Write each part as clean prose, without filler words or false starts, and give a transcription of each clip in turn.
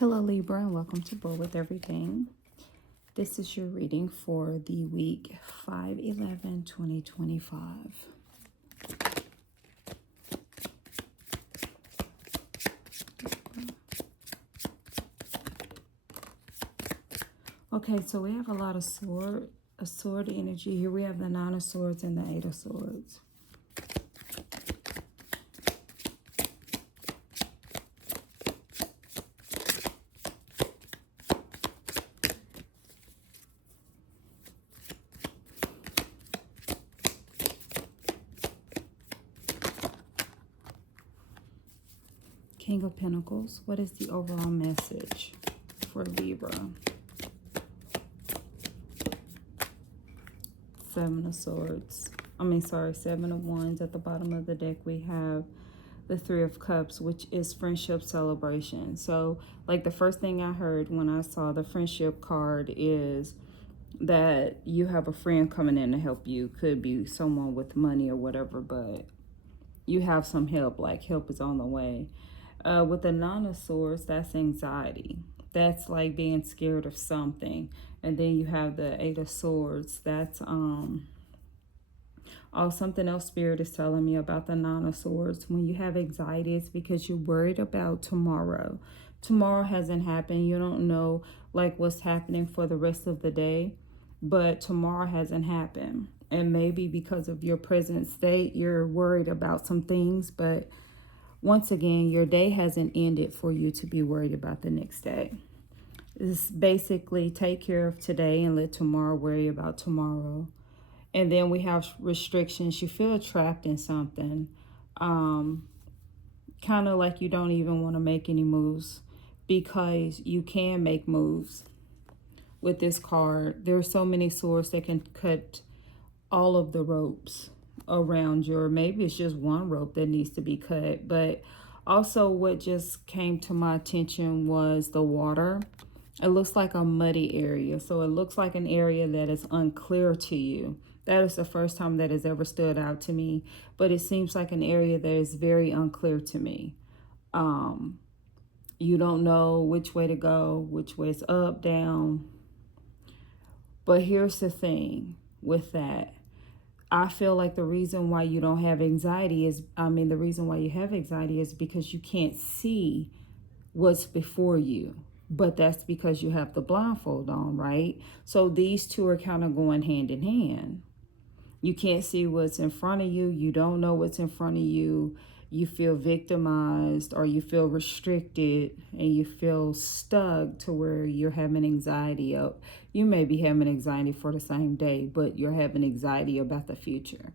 Hello Libra, and welcome to Bold with Everything. This is your reading for the week 5/11/2025. Okay, so we have a lot of sword energy here. We have the Nine of Swords and the Eight of Swords. King of Pentacles. What is the overall message for Libra? Seven of Swords. Seven of Wands. At the bottom of the deck, we have the Three of Cups, which is friendship celebration. So, like, the first thing I heard when I saw the friendship card is that you have a friend coming in to help you. Could be someone with money or whatever, but you have some help, like help is on the way. With the Nine of Swords, that's anxiety. That's like being scared of something. And then you have the Eight of Swords. That's something else Spirit is telling me about the Nine of Swords. When you have anxiety, it's because you're worried about tomorrow. Tomorrow hasn't happened. You don't know like what's happening for the rest of the day, but tomorrow hasn't happened. And maybe because of your present state, you're worried about some things, but once again, your day hasn't ended for you to be worried about the next day. It's basically take care of today and let tomorrow worry about tomorrow. And then we have restrictions. You feel trapped in something. Kind of like you don't even want to make any moves because you can make moves with this card. There are so many swords that can cut all of the ropes around you, or maybe it's just one rope that needs to be cut. But also what just came to my attention was the water. It looks like a muddy area, so it looks like an area that is unclear to you. That is the first time that has ever stood out to me, but it seems like an area that is very unclear to me. You don't know which way to go, which way is up, down. But here's the thing with that. I feel like the reason why you don't have anxiety is, the reason why you have anxiety is because you can't see what's before you. But that's because you have the blindfold on, right? So these two are kind of going hand in hand. You can't see what's in front of you. You don't know what's in front of you. You feel victimized, or you feel restricted, and you feel stuck to where you're having anxiety. You may be having anxiety for the same day, but you're having anxiety about the future.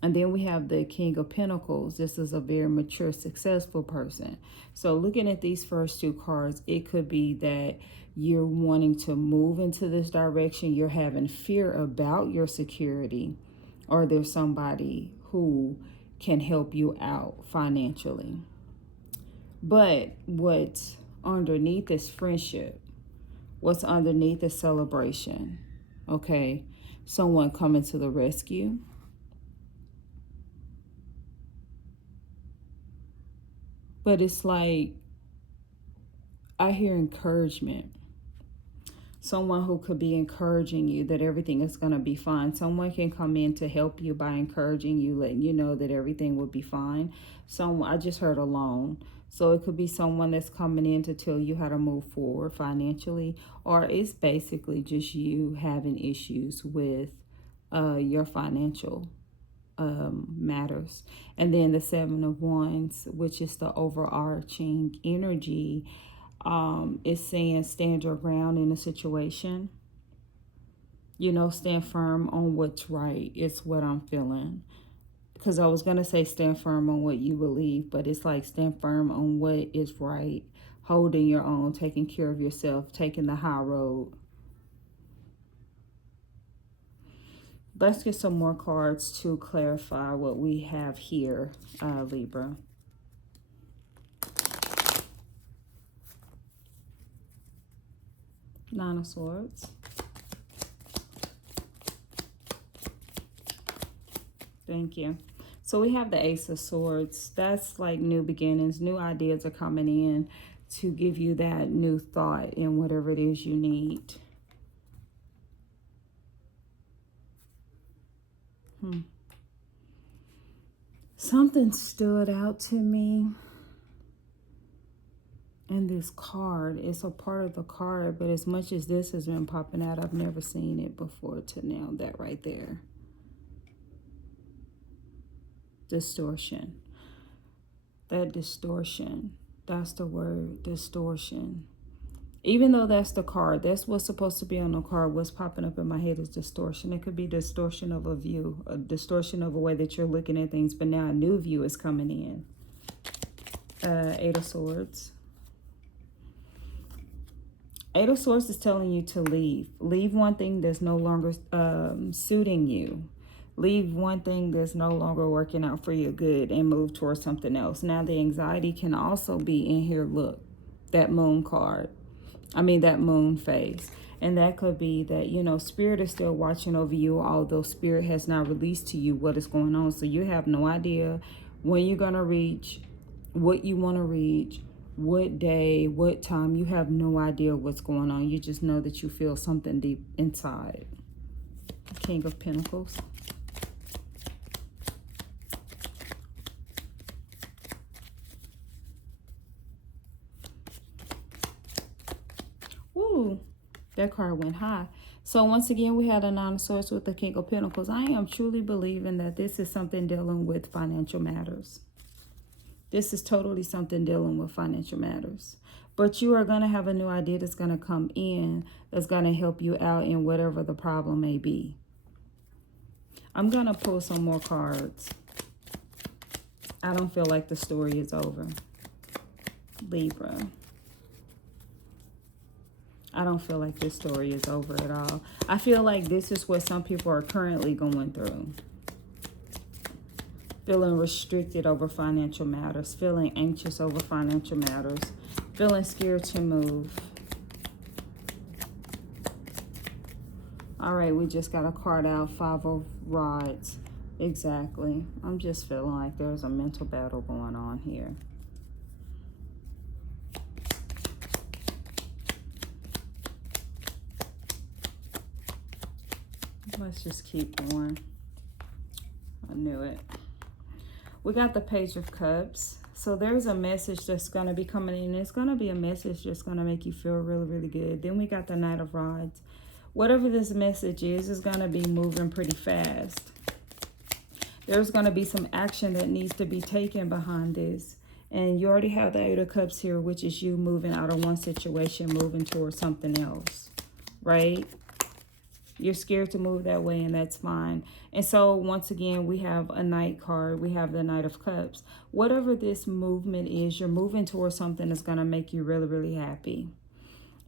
And then we have the King of Pentacles. This is a very mature, successful person. So looking at these first two cards, it could be that you're wanting to move into this direction. You're having fear about your security, or there's somebody who can help you out financially. But what's underneath is friendship. What's underneath is celebration. Okay, someone coming to the rescue. But it's like, I hear encouragement. Someone who could be encouraging you that everything is going to be fine. Someone can come in to help you by encouraging you, letting you know that everything will be fine. I just heard alone. So it could be someone that's coming in to tell you how to move forward financially, or it's basically just you having issues with your financial matters. And then the Seven of Wands, which is the overarching energy, is saying stand your ground in a situation. Stand firm on what's right. It's what I'm feeling. Because I was going to say stand firm on what you believe, but it's like stand firm on what is right. Holding your own, taking care of yourself, taking the high road. Let's get some more cards to clarify what we have here, Libra. Nine of Swords. Thank you. So we have the Ace of Swords. That's like new beginnings. New ideas are coming in to give you that new thought in whatever it is you need. Something stood out to me in this card. It's a part of the card, but as much as this has been popping out, I've never seen it before to now. That right there. Distortion. That distortion. That's the word, distortion. Even though that's the card, that's what's supposed to be on the card. What's popping up in my head is distortion. It could be distortion of a view, a distortion of a way that you're looking at things, but now a new view is coming in. Eight of Swords. Eight of Swords is telling you to leave. Leave one thing that's no longer suiting you. Leave one thing that's no longer working out for your good and move towards something else. Now, the anxiety can also be in here. Look, that moon card. That moon phase. And that could be that, you know, spirit is still watching over you, although spirit has not released to you what is going on. So you have no idea when you're going to reach, what you want to reach, what day, what time. You have no idea what's going on. You just know that you feel something deep inside. King of Pentacles. Ooh, that card went high. So once again, we had a Nine of Swords with the King of Pentacles. I am truly believing that this is something dealing with financial matters. This is totally something dealing with financial matters. But you are going to have a new idea that's going to come in that's going to help you out in whatever the problem may be. I'm going to pull some more cards. I don't feel like the story is over. Libra. I don't feel like this story is over at all. I feel like this is what some people are currently going through. Feeling restricted over financial matters. Feeling anxious over financial matters. Feeling scared to move. All right, we just got a card out. Five of Rods. Exactly. I'm just feeling like there's a mental battle going on here. Let's just keep going. I knew it. We got the Page of Cups. So there's a message that's going to be coming in. It's going to be a message that's going to make you feel really, really good. Then we got the Knight of Rods. Whatever this message is going to be moving pretty fast. There's going to be some action that needs to be taken behind this. And you already have the Eight of Cups here, which is you moving out of one situation, moving towards something else, right? You're scared to move that way, and that's fine. And so, once again, we have a Knight card. We have the Knight of Cups. Whatever this movement is, you're moving towards something that's going to make you really, really happy.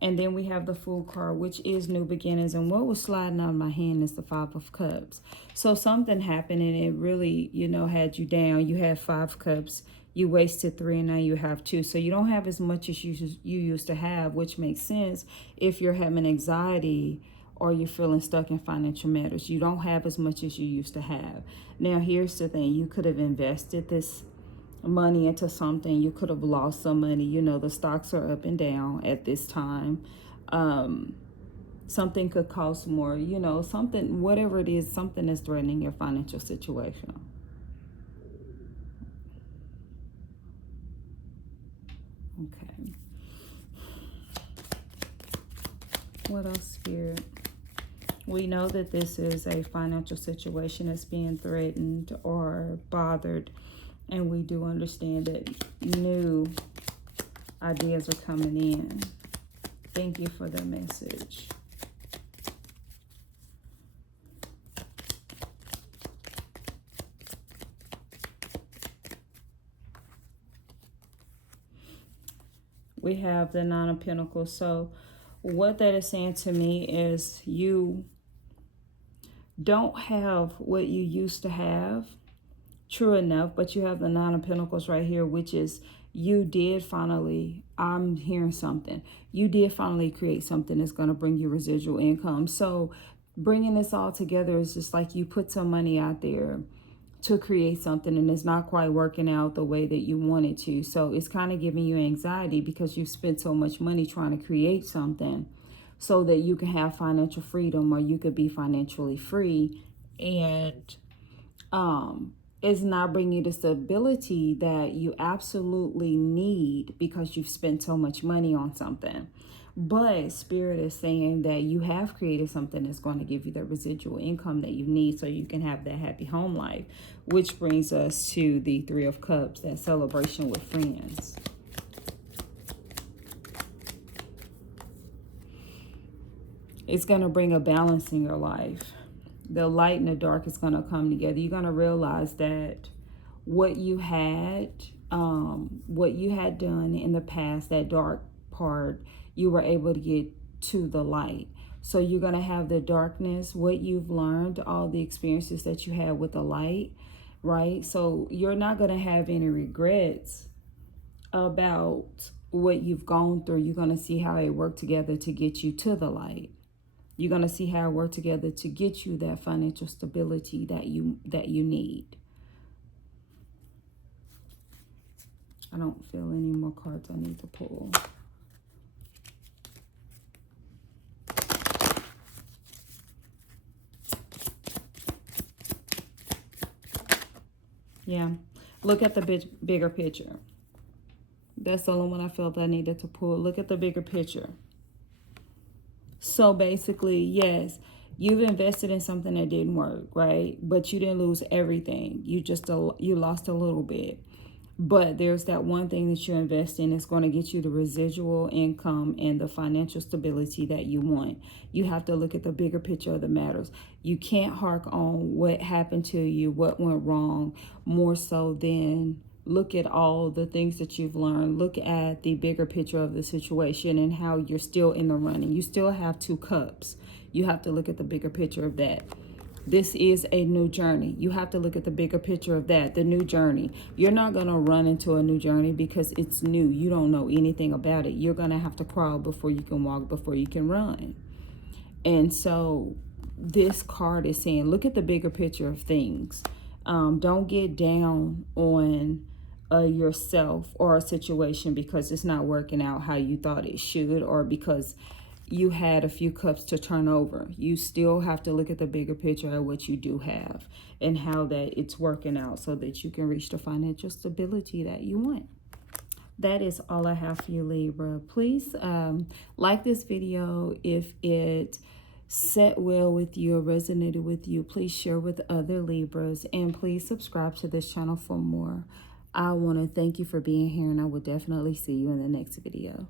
And then we have the Fool card, which is new beginnings. And what was sliding out of my hand is the Five of Cups. So, something happened, and it really, you know, had you down. You had 5 cups. You wasted 3, and now you have 2. So, you don't have as much as you used to have, which makes sense if you're having anxiety or you're feeling stuck in financial matters. You don't have as much as you used to have. Now, here's the thing. You could have invested this money into something. You could have lost some money. You know, the stocks are up and down at this time. Something could cost more. You know, something, whatever it is, something is threatening your financial situation. Okay. What else, Spirit? We know that this is a financial situation that's being threatened or bothered. And we do understand that new ideas are coming in. Thank you for the message. We have the Nine of Pentacles. So what that is saying to me is you don't have what you used to have, true enough, but you have the Nine of Pentacles right here, which is you did finally, I'm hearing something, you did finally create something that's going to bring you residual income. So bringing this all together is just like you put some money out there to create something and it's not quite working out the way that you wanted to. So it's kind of giving you anxiety because you've spent so much money trying to create something so that you can have financial freedom or you could be financially free. And it's not bringing you the stability that you absolutely need because you've spent so much money on something. But Spirit is saying that you have created something that's going to give you the residual income that you need so you can have that happy home life, which brings us to the Three of Cups, that celebration with friends. It's going to bring a balance in your life. The light and the dark is going to come together. You're going to realize that what you had done in the past, that dark part, you were able to get to the light. So you're going to have the darkness, what you've learned, all the experiences that you had with the light, right? So you're not going to have any regrets about what you've gone through. You're going to see how it worked together to get you to the light. You're going to see how it worked together to get you that financial stability that you need. I don't feel any more cards I need to pull. Yeah, look at the bigger picture. That's the only one I felt I needed to pull. Look at the bigger picture. So basically, yes, you've invested in something that didn't work, right? But you didn't lose everything. You lost a little bit. But there's that one thing that you invest in that's going to get you the residual income and the financial stability that you want. You have to look at the bigger picture of the matters. You can't hark on what happened to you, what went wrong, more so than look at all the things that you've learned. Look at the bigger picture of the situation and how you're still in the running. You still have 2 cups. You have to look at the bigger picture of that. This is a new journey. You have to look at the bigger picture of that, the new journey. You're not going to run into a new journey because it's new. You don't know anything about it. You're going to have to crawl before you can walk, before you can run. And so this card is saying, look at the bigger picture of things. Don't get down on yourself or a situation because it's not working out how you thought it should, or because you had a few cups to turn over. You still have to look at the bigger picture of what you do have and how that it's working out so that you can reach the financial stability that you want. That is all I have for you, Libra. Please like this video if it set well with you or resonated with you. Please share with other Libras, and please subscribe to this channel for more. I want to thank you for being here, and I will definitely see you in the next video.